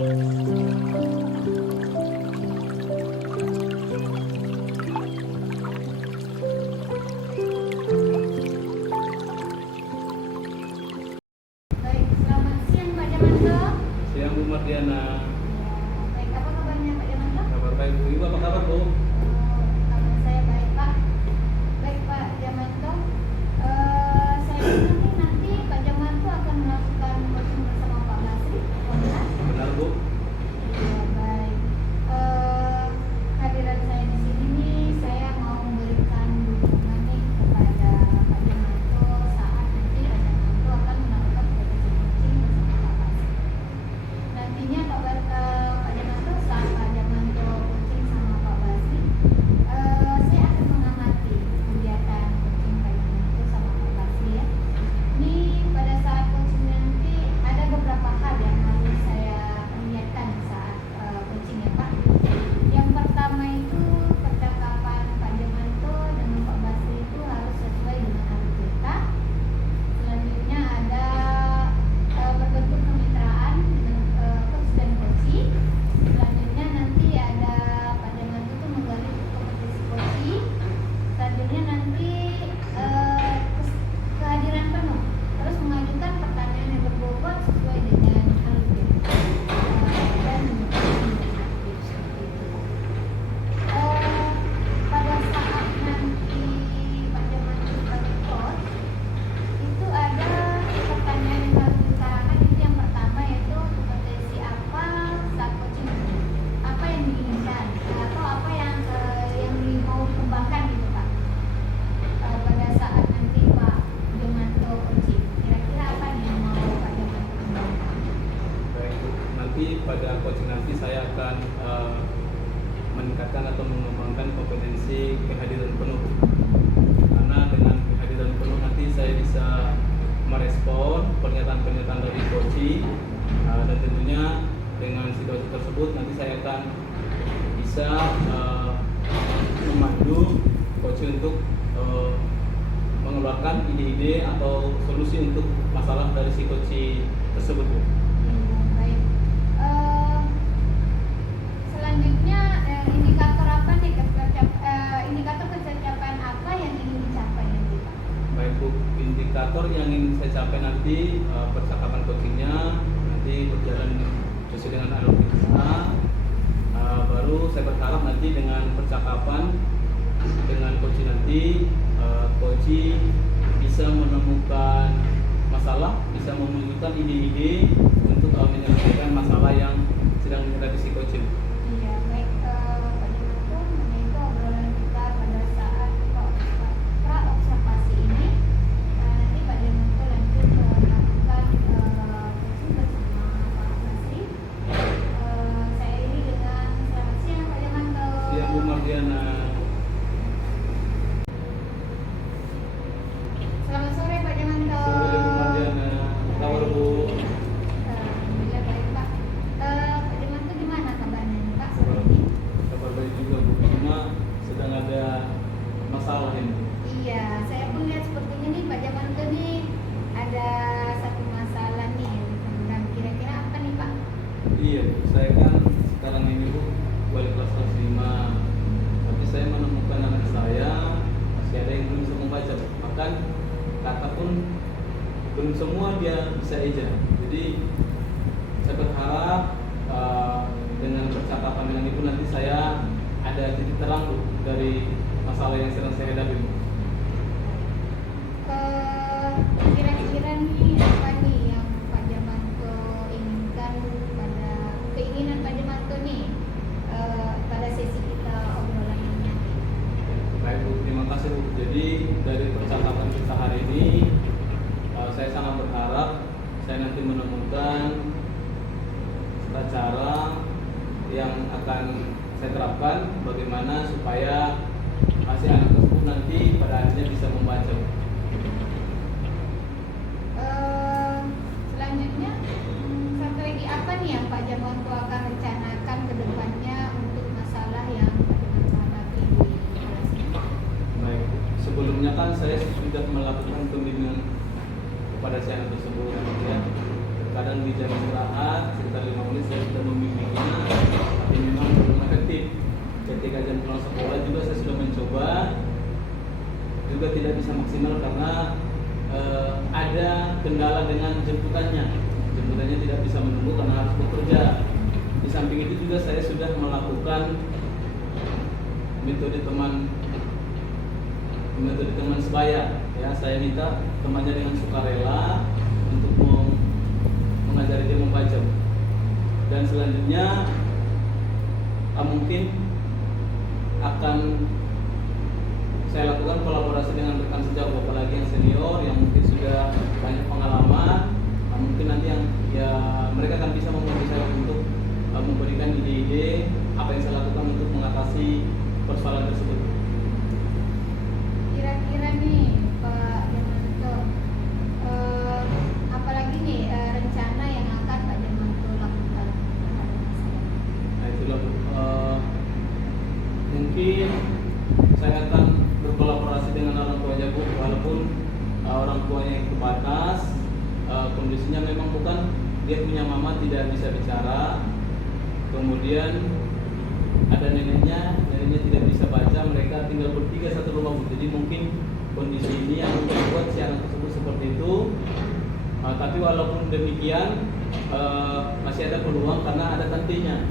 Baik, selamat siang Pak Jamanto. Siang Bu Mardiana. Baik, apa kabarnya Pak Jamanto? Kabar baik Bu. Ibu apa kabar Bu? Kabar saya baik Pak. Baik Pak Jamanto, saya dengar nanti Pak Jamanto akan melakukan coaching bersama Pak Basri, benar? Benar Bu. Ya, baik. Kehadiran saya di sini nih, saya mau memberikan dukungan nih kepada Pak Jamanto saat nanti Pak Jamanto akan melakukan coaching bersama Pak Basri. Nantinya Pak Jamanto saat Pak Jamanto coaching sama Pak Basri, saya akan mengamati kegiatan coaching Pak Jamanto sama Pak Basri ya. Ini pada saat coaching nanti ada beberapa hal yang harus saya lihatkan saat coaching ya Pak. Yang pertama itu percakapan Pak Jamanto dengan Pak Basri itu harus sesuai dengan alur cerita. Selanjutnya ada berbentuk kemitraan dengan coach dan coachee. Selanjutnya nanti ada Pak Jamanto itu menggali kompetisi coaching. Selanjutnya nanti kehadiran penuh, terus mengajukan pertanyaan yang berbobot sesuai dengan alur cerita dan aktif seperti itu. Pada saat nanti Pak Jamanto sebagai coach itu ada pertanyaan yang harus diutarakan. Itu yang pertama yaitu kompetensi apa saat coaching, apa yang diinginkan atau apa yang mau dikembangkan gitu Pak. Pada saat nanti Pak Jamanto coaching, kira-kira apa nih yang mau Pak Jamanto kembangkan? Baik Bu. Nanti pada coaching nanti saya akan meningkatkan atau mengembangkan kompetensi kehadiran penuh. Karena dengan kehadiran penuh nanti saya bisa merespon pernyataan-pernyataan dari coaching, dan tentunya dengan situasi tersebut nanti saya akan bisa memandu coaching untuk mengeluarkan ide-ide atau solusi untuk masalah dari si coaching tersebut Bu. Baik. Selanjutnya indikator apa nih indikator pencapaian apa yang ingin dicapai nanti Pak? Baik Bu, indikator yang ingin saya capai nanti percakapan coachingnya nanti berjalan sesuai dengan alur kita. Baru saya berharap nanti dengan percakapan dengan coaching nanti coaching bisa menemukan masalah, bisa memunculkan ide-ide untuk menyelesaikan masalah yang sedang dihadapi si coaching. Iya, baik Pak Jamanto, itu obrolan kita pada saat pra-observasi ini. Nanti Pak Jamanto lanjut melakukan coaching bersama Pak Basri. Saya ini dengan selamat siang Pak Jamanto. Siang Bu Mardiana. Selamat sore Pak Jamanto. Sore Bu Mardiana. Apa kabar Bu? Alhamdulillah baik Pak. Pak Jamanto gimana kabarnya nih Pak sore ini? Kabar baik juga Bu, cuma sedang ada masalah ini. Iya, saya pun lihat sepertinya nih Pak Jamanto nih ada satu masalah nih. Dan kira-kira apa nih Pak? Iya, saya kan sekarang ini Bu balik kelas 5. Tapi saya menemukan anak saya masih ada yang belum bisa membaca Bu. Bahkan kata pun belum semua dia bisa eja. Jadi saya berharap dengan percakapan dengan ibu nanti saya ada titik terang Bu dari masalah yang sedang saya hadapi Bu. Kira-kira nih apa nih yang Pak Jamanto inginkan pada keinginan Pak Jamanto nih pada sesi kita obrolan ini nanti? Baik Bu, terima kasih Bu. Jadi dari percakapan kita hari ini saya sangat berharap saya nanti menemukan tata cara yang akan saya terapkan bagaimana supaya si anak tersebut nanti pada akhirnya bisa membaca. Selanjutnya strategi apa nih yang Pak Jamanto akan rencanakan ke depannya untuk masalah yang Pak Jamanto hadapi di kelas ini? Baik, sebelumnya kan saya sudah melakukan pembimbingan kepada si anak tersebut ya, kadang di jam istirahat sekitar 5 menit saya sudah membimbingnya, tapi memang belum efektif. Ketika jam pulang sekolah juga saya sudah mencoba, juga tidak bisa maksimal karena ada kendala dengan jemputannya tidak bisa menunggu karena harus bekerja. Di samping itu juga saya sudah melakukan metode teman sebaya, ya. Saya minta temannya dengan sukarela untuk mengajari dia membaca. Dan selanjutnya mungkin akan saya lakukan kolaborasi dengan rekan sejauh, apalagi yang senior yang mungkin sudah banyak pengalaman. Mungkin nanti yang ya mereka akan bisa membantu saya untuk memberikan ide-ide apa yang saya lakukan untuk mengatasi persoalan tersebut. Kira-kira nih Pak Jamanto, apalagi nih rencana yang akan Pak Jamanto lakukan terhadap masalah? Nah itulah mungkin saya akan berkolaborasi dengan orang tuanya Bu, walaupun orang tuanya yang terbatas, kondisinya memang bukan dia punya mama tidak bisa bicara, kemudian ada neneknya tidak bisa baca, mereka tinggal bertiga satu rumah Bu. Jadi mungkin kondisi ini yang membuat si anak tersebut seperti itu. Tapi walaupun demikian masih ada peluang karena ada tantenya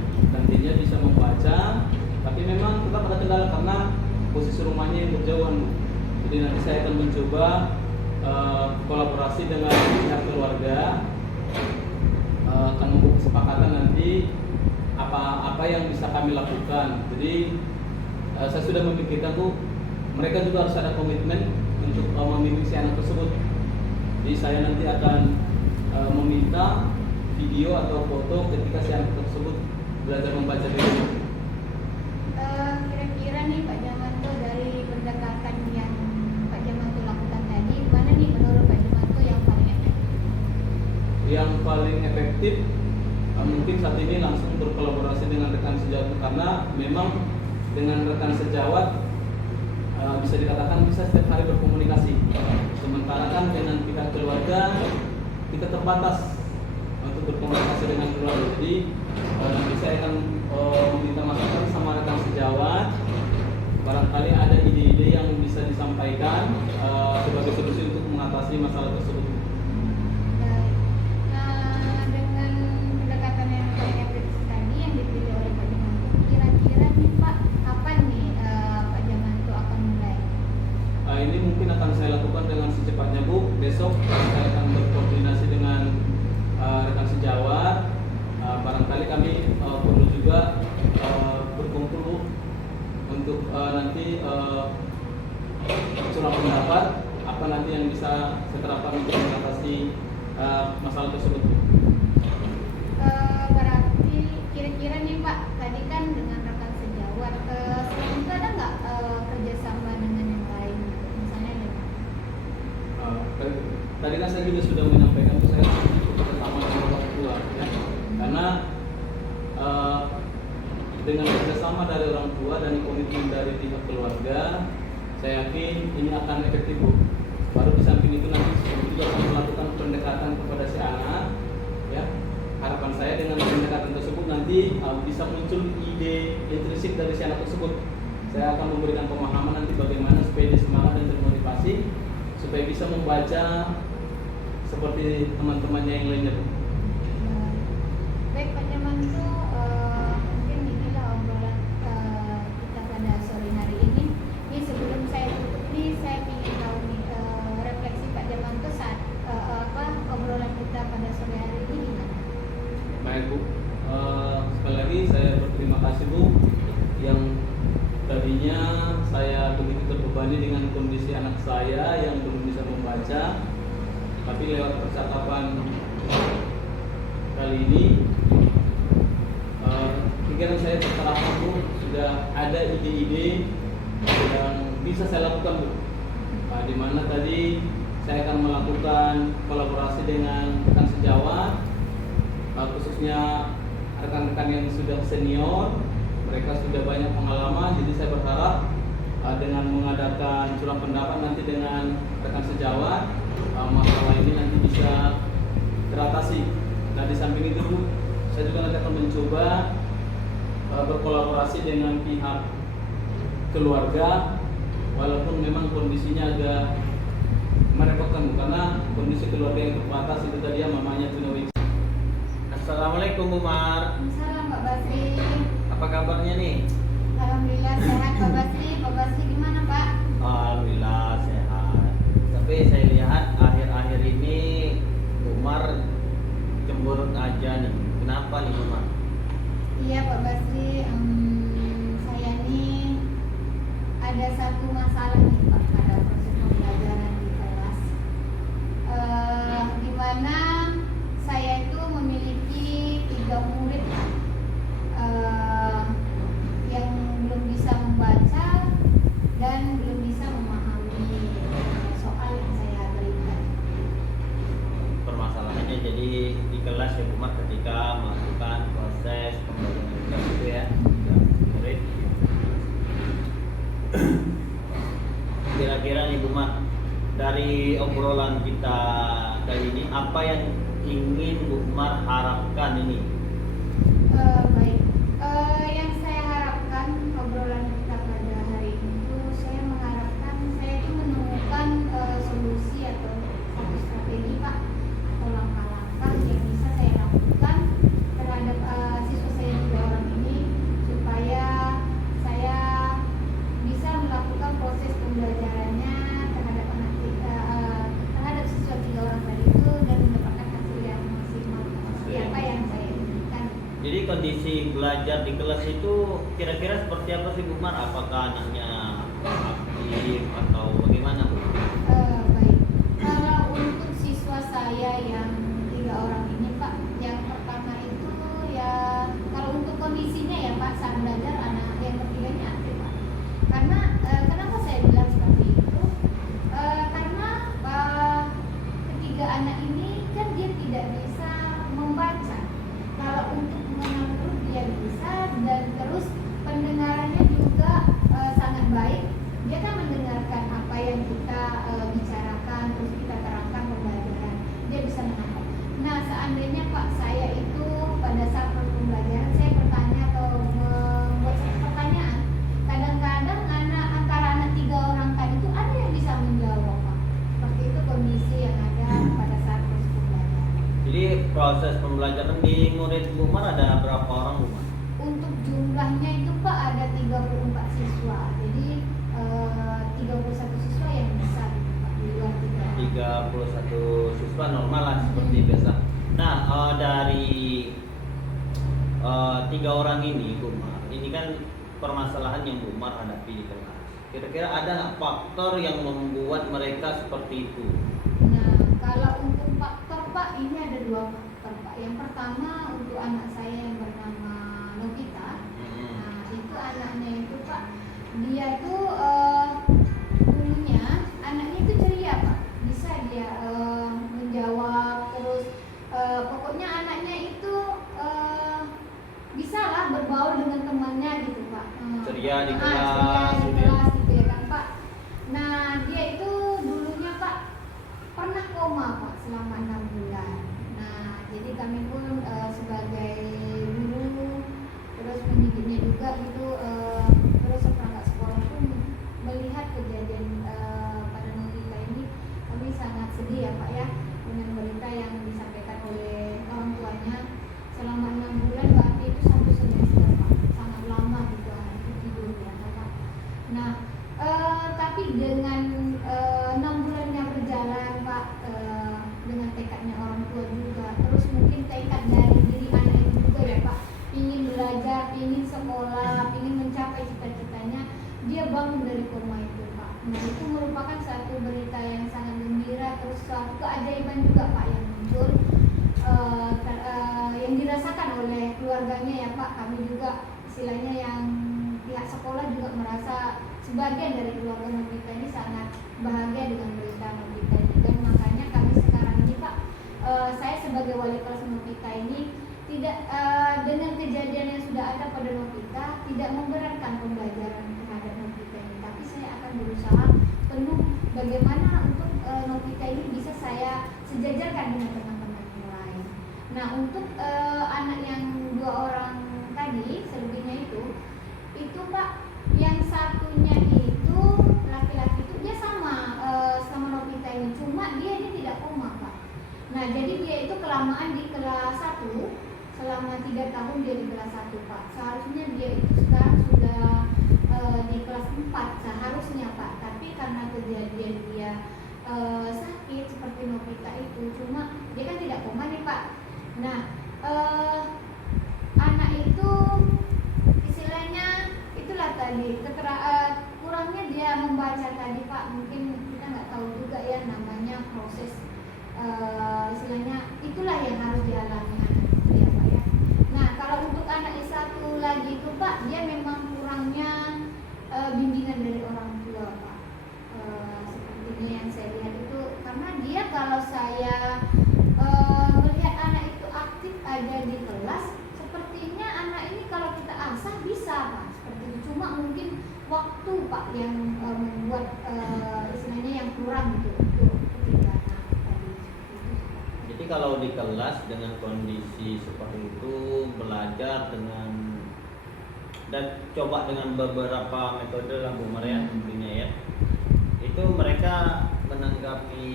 bisa membaca, tapi memang tetap ada kendala karena posisi rumahnya yang berjauhan Bu. Jadi nanti saya akan mencoba kolaborasi dengan pihak keluarga, akan membuat kesepakatan nanti apa yang bisa kami lakukan. Jadi saya sudah memikirkan Bu, mereka juga harus ada komitmen untuk membimbing si anak tersebut. Jadi saya nanti akan meminta video atau foto ketika si anak tersebut belajar membaca dulu. Kira-kira nih Pak Jamanto, dari pendekatan yang Pak Jamanto lakukan tadi, mana nih menurut Pak Jamanto yang paling efektif? Yang paling efektif mungkin saat ini langsung berkolaborasi dengan rekan sejawat, karena memang dengan rekan sejawat bisa dikatakan bisa setiap hari berkomunikasi. Sementara kan dengan pihak keluarga kita terbatas untuk berkomunikasi dengan keluarga. Jadi nanti saya akan meminta masukan sama rekan sejawat, barangkali ada ide-ide yang bisa disampaikan sebagai solusi untuk mengatasi masalah tersebut. Nah, dengan pendekatan yang paling efektif tadi yang dipilih oleh Pak Jamanto, kira-kira nih Pak, kapan nih Pak Jamanto akan mulai? Ini mungkin akan saya lakukan dengan secepatnya Bu. Besok saya akan berkoordinasi dengan rekan sejawat. Barangkali kami perlu juga berkumpul Bu, untuk nanti curah pendapat apa nanti yang bisa saya terapkan untuk mengatasi masalah tersebut. Berarti kira-kira nih Pak, tadi kan dengan rekan sejawat, selain itu ada nggak kerjasama dengan yang lain, misalnya dengan Tadi kan saya juga sudah menyampaikan itu, saya bersama dengan orang tua, ya. Karena dengan kerjasama dari orang tua dan komitmen dari pihak keluarga, saya yakin ini akan efektif Bu. Baru di samping itu nanti saya juga akan melakukan pendekatan kepada si anak, ya. Harapan saya dengan pendekatan tersebut nanti bisa muncul ide intrinsik dari si anak tersebut. Saya akan memberikan pemahaman nanti bagaimana supaya dia semangat dan termotivasi, supaya bisa membaca seperti teman-temannya yang lainnya Bu. Baik Pak Jamanto, mungkin inilah obrolan kita pada sore hari ini. Ini sebelum saya tutup nih, saya ingin tahu nih refleksi Pak Jamanto saat obrolan kita pada sore hari ini gimana? Baik Bu, sekali lagi saya berterima kasih Bu, yang tadinya saya begitu terbebani dengan kondisi anak saya yang belum bisa membaca, tapi lewat percakapan kali ini pikiran saya tercerahkan Bu, sudah ada ide-ide yang bisa saya lakukan Bu. Di mana tadi saya akan melakukan kolaborasi dengan rekan sejawat, khususnya rekan-rekan yang sudah senior, mereka sudah banyak pengalaman. Jadi saya berharap dengan mengadakan curah pendapat nanti dengan rekan sejawat, masalah ini nanti bisa teratasi. samping itu saya juga nanti akan mencoba berkolaborasi dengan pihak keluarga, walaupun memang kondisinya agak merepotkan karena kondisi keluarga yang terbatas itu tadi ya, mamanya tunawiksi. Assalamualaikum Bu Mar. Salam Pak Basri. Apa kabarnya nih? Alhamdulillah sehat Pak Basri. Pak Basri gimana Pak? Alhamdulillah sehat. Tapi saya lihat akhir-akhir ini Bu Mar cemberut aja nih. Kenapa nih Bu Mar? Iya Pak Basri, saya nih ada satu masalah nih Pak pada proses pembelajaran di kelas. Di mana saya itu memiliki 3 murid Pak, yang belum bisa membaca dan belum bisa memahami soal yang saya berikan. Permasalahannya jadi di kelas ya Bu Mar ketika melakukan proses pembelajaran itu ya. Murid. Kira-kira nih Bu Mar, dari obrolan kita kali ini apa yang ingin Bu Mar harapkan ini? Baik, yang saya harapkan obrolan kita pada hari ini itu saya mengharapkan saya itu menemukan solusi atau satu strategi Pak atau langkah-langkah yang bisa saya lakukan terhadap siswa saya 2 orang ini supaya saya bisa melakukan proses pembelajarannya terhadap anak kita, terhadap siswa 3 orang tadi itu dan mendapatkan hasil yang maksimal seperti apa yang saya inginkan. Jadi kondisi belajar di kelas itu kira-kira seperti apa sih Bu Mar? Apakah anaknya aktif atau bagaimana Bu? Baik, kalau untuk siswa saya yang 3 orang ini Pak, yang pertama itu ya kalau untuk kondisinya ya Pak saat belajar anak yang ketiganya aktif Pak. Karena kenapa saya bilang seperti itu? Karena ketiga anak ini kan dia tidak bisa membaca. Kalau untuk mengenal huruf dia bisa, dan terus pendengarannya juga sangat baik. Dia kan mendengarkan apa yang kita bicarakan, terus kita terangkan pembelajaran, dia bisa menangkap. Nah seandainya Pak saya itu pada saat pembelajaran saya bertanya atau membuat satu pertanyaan, kadang-kadang antara anak 3 orang tadi itu ada yang bisa menjawab Pak. Seperti itu kondisi yang ada pada saat proses pembelajaran. Jadi proses pembelajaran di murid Bu Mar ada berapa orang Bu Mar? Untuk jumlahnya itu Pak ada 34 siswa. Jadi 31 siswa yang bisa gitu, Pak, di luar 3 orang. 31 siswa normal lah seperti biasa. Nah dari 3 orang ini Bu Mar, ini kan permasalahan yang Bu Mar hadapi di kelas. Kira-kira ada nggak faktor yang membuat mereka seperti itu? Nah, kalau untuk faktor Pak, ini ada 2 faktor Pak. Yang pertama untuk anak saya yang bernama Novita. Nah, itu anaknya itu Pak, dia itu dulunya anaknya itu ceria Pak. Bisa dia menjawab, terus pokoknya anaknya itu bisa lah berbaur dengan temannya gitu Pak. Ceria di ceria kelas, di gitu ya. kelas gitu ya kan Pak. Nah, dia itu dulunya Pak pernah koma Pak selama 6 bulan. Nah, jadi kami pun sebagai guru terus pendidiknya juga gitu, terus seperangkat sekolah pun melihat kejadian pada Novita ini, kami sangat sedih ya Pak ya dengan berita yang disampaikan oleh orang tuanya. Selama 6 bulan berarti itu 1 semester Pak, sangat lama gitu anak itu tidur ya Pak. Nah, tapi dengan 6 bulannya berjalan Pak, dengan tekadnya orang tua juga, terus mungkin tekad dari diri anak itu juga ya Pak, ingin belajar, ingin sekolah, ingin mencapai cita-citanya, dia bangun dari koma itu Pak. Nah, itu merupakan satu berita yang sangat gembira, terus suatu keajaiban juga Pak yang muncul, yang dirasakan oleh keluarganya ya Pak. Kami juga istilahnya yang pihak sekolah juga merasa sebagian dari keluarga Novita ini sangat bahagia dengan berita Novita ini, dan makanya kami sekarang ini Pak, saya sebagai wali kelas Novita ini tidak dengan kejadian yang sudah ada pada Novita tidak memberatkan pembelajaran terhadap Novita ini, tapi saya akan berusaha penuh bagaimana untuk Novita ini bisa saya sejajarkan dengan teman-teman yang lain. Nah untuk anak yang 2 orang tadi selebihnya itu Pak, yang satunya itu laki-laki itu dia sama Novita ini, cuma dia ini tidak koma Pak. Nah jadi dia itu kelamaan di kelas 1, selama 3 tahun dia di kelas 1 Pak. Seharusnya dia itu sekarang sudah di kelas 4 seharusnya Pak, tapi karena kejadian dia sakit seperti Novita itu, cuma dia kan tidak koma nih Pak. Nah anak itu istilahnya itulah tadi kurangnya dia membaca tadi Pak, mungkin kita nggak tahu juga ya namanya proses istilahnya itulah yang harus dialami anak itu ya Pak ya. Nah kalau untuk anak yang satu lagi itu Pak, dia memang kurangnya bimbingan dari orang tua Pak. Sepertinya yang saya lihat itu, karena dia kalau saya melihat anak itu aktif ada di kelas, sepertinya anak ini kalau kita asah bisa Pak, seperti itu. Cuma mungkin waktu Pak yang membuat istilahnya yang kurang gitu untuk ketiga anak tadi. Jadi kalau di kelas dengan kondisi seperti itu, belajar dengan dan coba dengan beberapa metode lah Bu Maria intinya ya, itu mereka menanggapi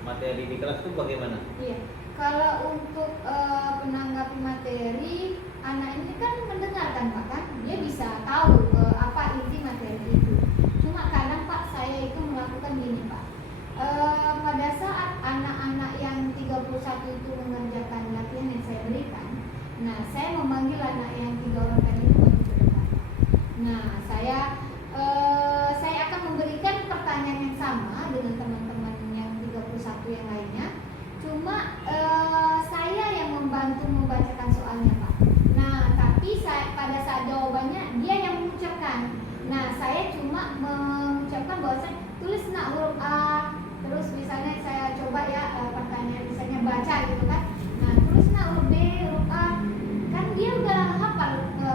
materi di kelas itu bagaimana? Iya, kalau untuk menanggapi materi, anak ini kan mendengarkan Pak kan, dia bisa tahu apa inti materi itu. Cuma kadang Pak saya itu melakukan gini Pak, pada saat anak-anak yang 31 itu mengerjakan latihan yang saya berikan, nah saya memanggil anak yang 3 orang tadi itu maju ke depan. Nah saya akan memberikan pertanyaan yang sama dengan teman-teman yang 31 yang lainnya, cuma saya yang membantu membacakan soalnya Pak. Nah tapi pada saat jawabannya dia yang mengucapkan. Nah saya cuma mengucapkan bahwa saya tulis nak huruf A, terus misalnya saya coba ya pertanyaan misalnya baca gitu kan. Nah tulis nak huruf B, huruf A, kan dia udah hafal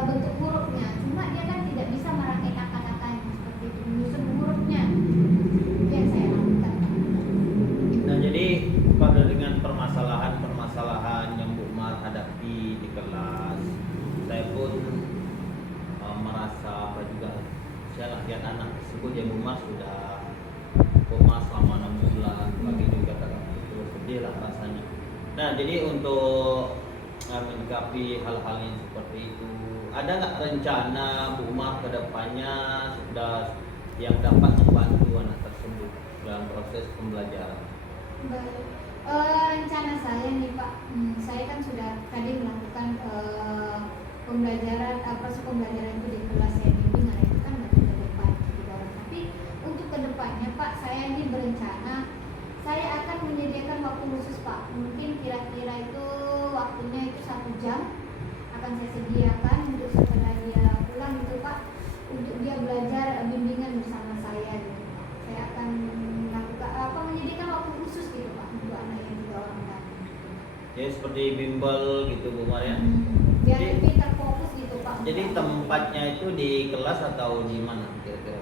bentuk hurufnya, cuma dia kan tidak bisa merangkai kata-katanya seperti itu, menyusun hurufnya. Itu yang saya lakukan. Nah jadi pada dengan permasalahan-permasalahan yang Bu Mar hadapi di kelas, saya pun merasa apa juga, saya lihat anak tersebut ya Bu Mar sudah koma selama 6 bulan, bagi juga kakak itu sedih lah rasanya. Nah jadi untuk menyikapi hal-hal yang seperti itu, ada nggak rencana Bu Mar ke depannya sudah yang dapat membantu anak tersebut dalam proses pembelajaran? Baik. Rencana saya nih Pak, saya kan sudah tadi melakukan pembelajaran, proses pembelajaran itu di kelas saya bimbing, nah itu kan nanti ke depan gitu. Tapi untuk kedepannya Pak, saya ini berencana saya akan menyediakan waktu khusus Pak, mungkin kira-kira itu waktunya itu 1 jam akan saya sediakan untuk setelah dia pulang gitu Pak, untuk dia belajar bimbingan bersama saya gitu Pak. Saya akan melakukan menyediakan waktu khusus gitu Pak untuk anak yang 3 orang tadi. Ya seperti bimbel gitu Bu Mar ya. Biar Jadi- lebih terfokus gitu Pak. Jadi tempatnya itu di kelas atau di mana kira-kira?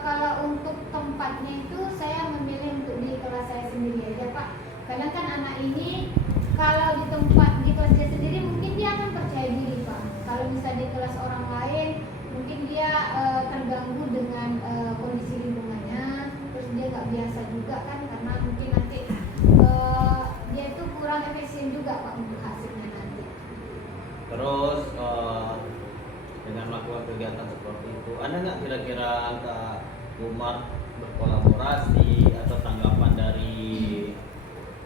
Kalau untuk tempatnya itu saya memilih untuk di kelas saya sendiri aja Pak. Kadang kan anak ini kalau di tempat di kelas dia sendiri mungkin dia akan percaya diri Pak. Kalau bisa di kelas orang lain mungkin dia terganggu dengan kondisi lingkungannya, terus dia nggak biasa juga kan, karena mungkin nanti dia itu kurang efisien juga Pak untuk hasilnya nanti. Terus dengan melakukan kegiatan seperti itu, ada nggak kira-kira Kak Bu Mar berkolaborasi atau tanggapan dari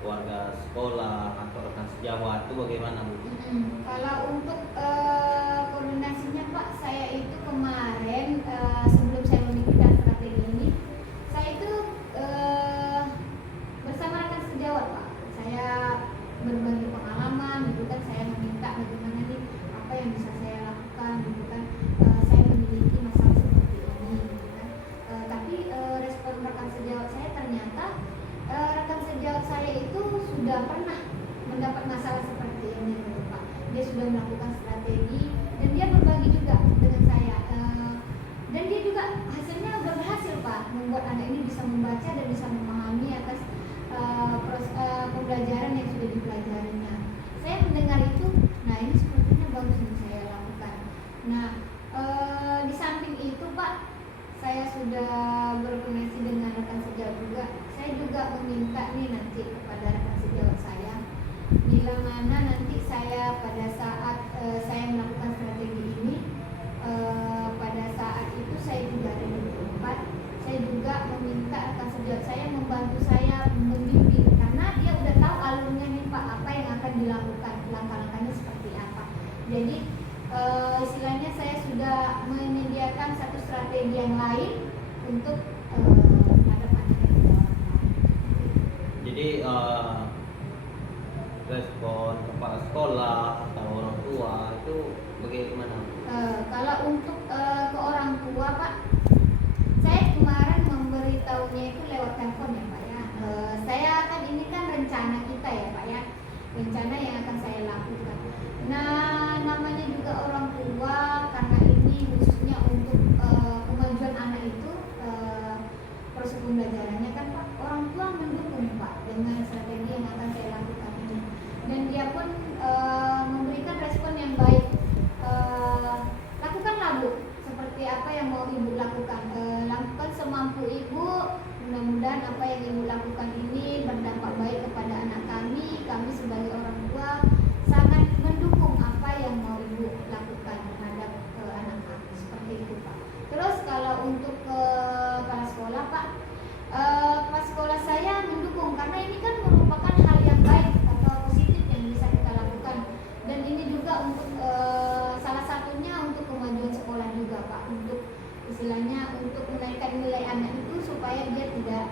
warga sekolah atau rekan sejawat itu bagaimana Bu? Kalau untuk koordinasinya Pak, saya itu kemarin sebelum saya memikirkan strategi ini, saya itu bersama rekan sejawat Pak. Saya berbagi pengalaman, gitu kan. Saya meminta bagaimana nih apa yang bisa saya lakukan, gitu kan. Saya memiliki masalah seperti ini, gitu kan. Tapi respon rekan sejawat saya ternyata rekan sejawat saya itu sudah pernah mendapat masalah seperti ini gitu Pak. Dia sudah melakukan strategi dan dia berbagi juga dengan saya, dan dia juga hasilnya udah berhasil Pak, membuat anak ini bisa membaca dan bisa memahami atas pembelajaran yang sudah dipelajarinya. dilakukan, langkah-langkahnya seperti apa. Jadi istilahnya saya sudah menyediakan satu strategi yang lain untuk menghadap anak-anak orang lain. Jadi respon kepala sekolah atau orang tua itu bagaimana? Kalau untuk ke orang tua Pak, saya kemarin memberitahunya itu lewat telepon ya Pak ya. Saya kan ini kan rencana kita ya Pak ya, rencana yang akan saya lakukan. Nah namanya juga orang tua, karena ini khususnya untuk kemajuan anak itu, proses pembelajarannya kan Pak, orang tua mendukung Pak dengan strategi yang akan saya lakukan ini, dan dia pun memberikan respon yang baik. Lakukanlah Bu, seperti apa yang mau Ibu lakukan, lakukan semampu Ibu. Mudah-mudahan apa yang Ibu lakukan ini berdampak baik kepada anak kami. Kami sebagai orang tua sangat mendukung apa yang mau Ibu lakukan terhadap anak kami, seperti itu Pak. Terus kalau untuk kepala sekolah Pak, kepala sekolah saya mendukung karena ini kan merupakan hal yang baik atau positif yang bisa kita lakukan, dan ini juga untuk salah satunya untuk kemajuan sekolah juga Pak, untuk istilahnya untuk menaikkan nilai anak itu supaya dia tidak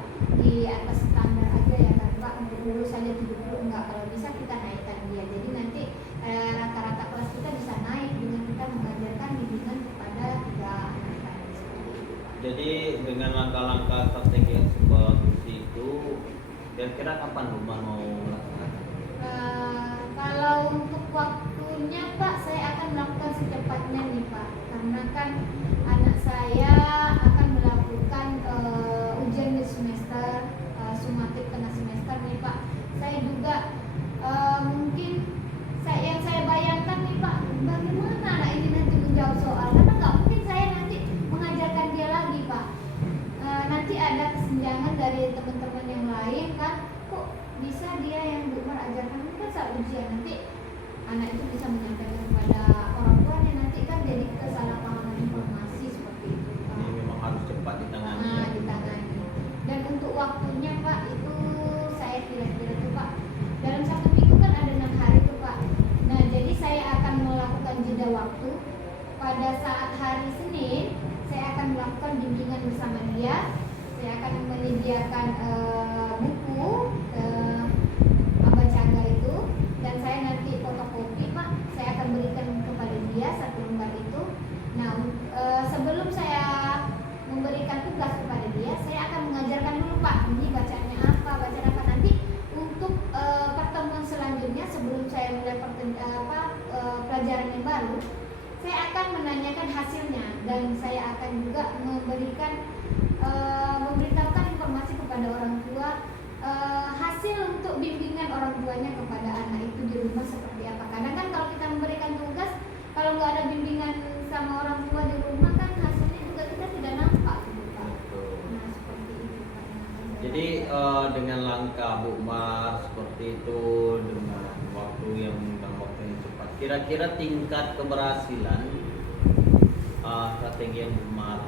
di atas standar aja ya kan Pak, untuk lulus saja 70, enggak, kalau bisa kita naikkan dia, jadi nanti rata-rata kelas kita bisa naik dengan kita mengajarkan bimbingan kepada 3 anak tadi, seperti itu Pak. Jadi dengan langkah-langkah strategi yang sebagus itu, kira-kira kapan Rumah mau melaksanakan? Kalau untuk waktunya Pak, saya akan melakukan secepatnya nih Pak, karena kan anak saya akan melakukan ujian di semester sumatif tengah semester nih Pak. Saya juga mungkin yang saya bayangkan nih Pak, bagaimana anak ini nanti menjawab soal, karena nggak mungkin saya nanti mengajarkan dia lagi Pak. Nanti ada kesenjangan dari teman-teman yang lain kan, kok bisa dia yang Bu Mar ajarkan, ini kan saat ujian, nanti anak itu bisa menyampaikan kepada orang tuanya, nanti kan jadi kesalahpahaman informasi seperti itu Pak. Ini memang harus cepat ditangani. Ditangani. Dan untuk waktunya Pak, itu saya kira-kira tuh Pak, dalam 1 minggu kan ada 6 hari tuh Pak. Nah jadi saya akan melakukan jeda waktu. Pada saat hari Senin saya akan melakukan bimbingan bersama dia. Saya akan menyediakan buku Ambacaga itu, dan saya nanti fotokopi Pak, saya akan berikan kepada dia 1 lembar itu. Nah sebelum saya memberikan tugas kepada dia, saya akan mengajarkan dulu Pak, ini bacanya apa, bacaan apa, nanti untuk pertemuan selanjutnya sebelum saya mulai pelajaran yang baru, saya akan menanyakan hasilnya, dan saya akan juga memberitahukan informasi kepada orang tua, hasil untuk bimbingan orang tuanya kepada anak itu di rumah seperti apa. Kadang kan kalau kita memberikan tugas, kalau nggak ada bimbingan sama orang tua di rumah kan hasilnya juga kita tidak nampak gitu Pak. Nah seperti itu Pak. Jadi dengan langkah Bu Mar seperti itu, dengan waktu yang cepat, kira-kira tingkat keberhasilan strategi yang Bu Mar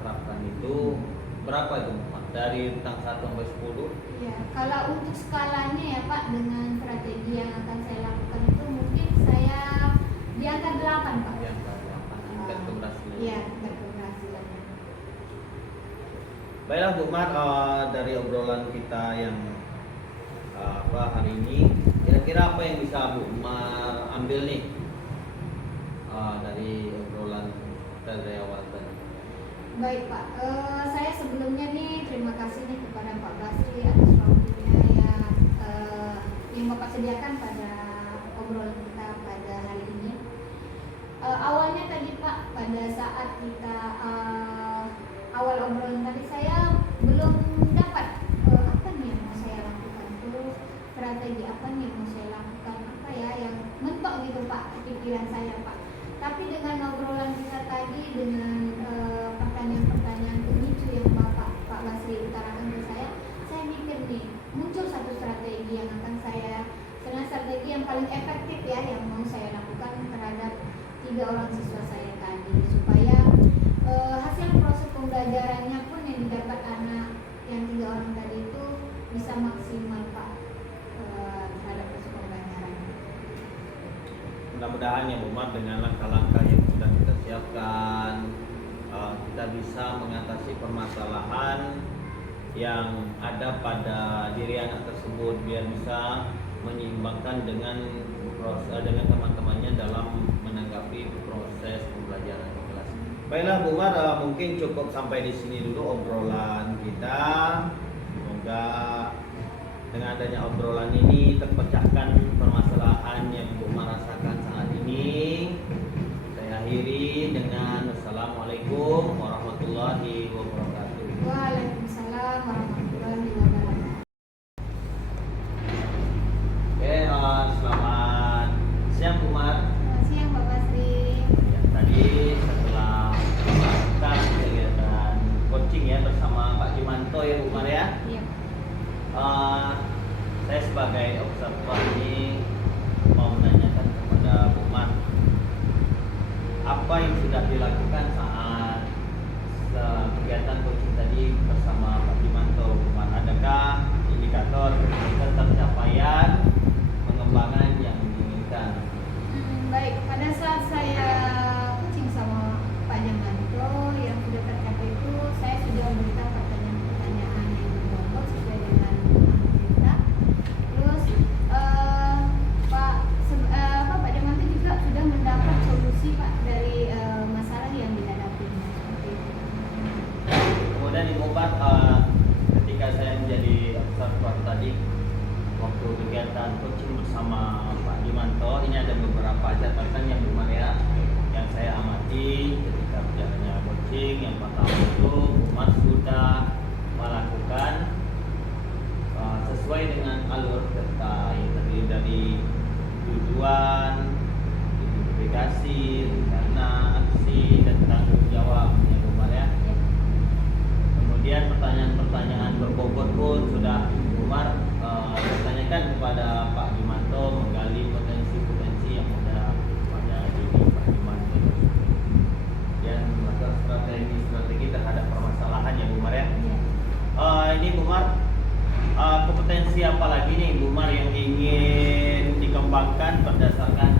terapkan itu berapa itu Pak? Dari rentang 1 sampai 10? Ya, kalau untuk skalanya ya Pak, dengan strategi yang akan saya lakukan itu mungkin saya di angka 8 Pak. Di angka 8 tingkat keberhasilan. Iya, tingkat keberhasilannya. Baiklah Bu Mar, dari obrolan kita yang hari ini, kira-kira apa yang bisa Bu Mar ambil nih dari obrolan kita dari awal tadi? Baik Pak, saya sebelumnya nih terima kasih nih kepada Pak Basri atas waktunya yang Bapak sediakan pada obrolan kita pada hari ini. Awalnya tadi Pak, pada saat kita awal obrolan tadi, saya belum dapat apa nih yang mau saya lakukan, terus strategi apa nih yang mau saya lakukan, apa ya yang mentok gitu Pak pikiran saya Pak. Tapi dengan obrolan kita tadi, dengan pertanyaan-pertanyaan pemicu yang Pak Basri utarakan ke saya mikir nih, muncul satu strategi yang akan saya, strategi yang paling efektif ya, yang mau saya lakukan terhadap 3 orang siswa saya tadi, supaya hasil proses pembelajarannya pun yang didapat anak yang 3 orang tadi itu bisa maksimal Pak terhadap proses pembelajaran. mudah-mudahan ya Bu Mar dengan langkah-langkah yang sudah kita siapkan kita bisa mengatasi permasalahan yang ada pada diri anak tersebut biar bisa menyeimbangkan dengan teman-temannya dalam menanggapi proses pembelajaran di kelas. Baiklah Bu Mar, mungkin cukup sampai di sini dulu obrolan kita. Semoga dengan adanya obrolan ini terpecahkan permasalahan yang Bu Mar rasakan saat ini. Saya akhiri dengan Assalamualaikum warahmatullahi wabarakatuh. Waalaikumsalam warahmatullahi wabarakatuh. Oke, selamat siang Bu Mar. Selamat siang Pak Basri. Ya, tadi setelah melakukan kegiatan coaching ya bersama Pak Jumanto ya Bu Mar ya. Iya. Saya sebagai observer ini mau menanyakan kepada Bu Mar, apa yang sudah dilakukan saat kegiatan coaching tadi bersama Pak Jumanto? Bu Mar, adakah indikator tercapaian pengembangan yang diinginkan? Baik, pada saat saya coaching sama Pak Jamanto yang sudah tercapai itu, saya sudah memberikan pertanyaan-pertanyaan yang berbobot sesuai dengan kita. Terus Pak Jamanto juga sudah mendapat solusi Pak dari masalah yang dihadapinya. Seperti itu. Kemudian Ibu Mar, ketika saya menjadi observer tadi waktu kegiatan coaching bersama Pak Jumanto, ini ada beberapa catatan yang Bu Mar ya, yang saya amati ketika berjalannya coaching. Yang pertama itu Bu Mar sudah melakukan sesuai dengan alur kita yang terdiri dari tujuan, identifikasi, rencana, aksi, dan tanggung jawab ya Bu Mar ya. Ya. Kemudian pertanyaan-pertanyaan berbobot pun sudah Bu Mar ditanyakan kepada Pak Jumanto, menggali potensi-potensi yang ada pada diri Pak Jumanto dan melakukan strategi terhadap permasalahan ya Bu Mar ya. Ya. Ini Bu Mar, kompetensi apa lagi nih Bu Mar yang ingin dikembangkan berdasarkan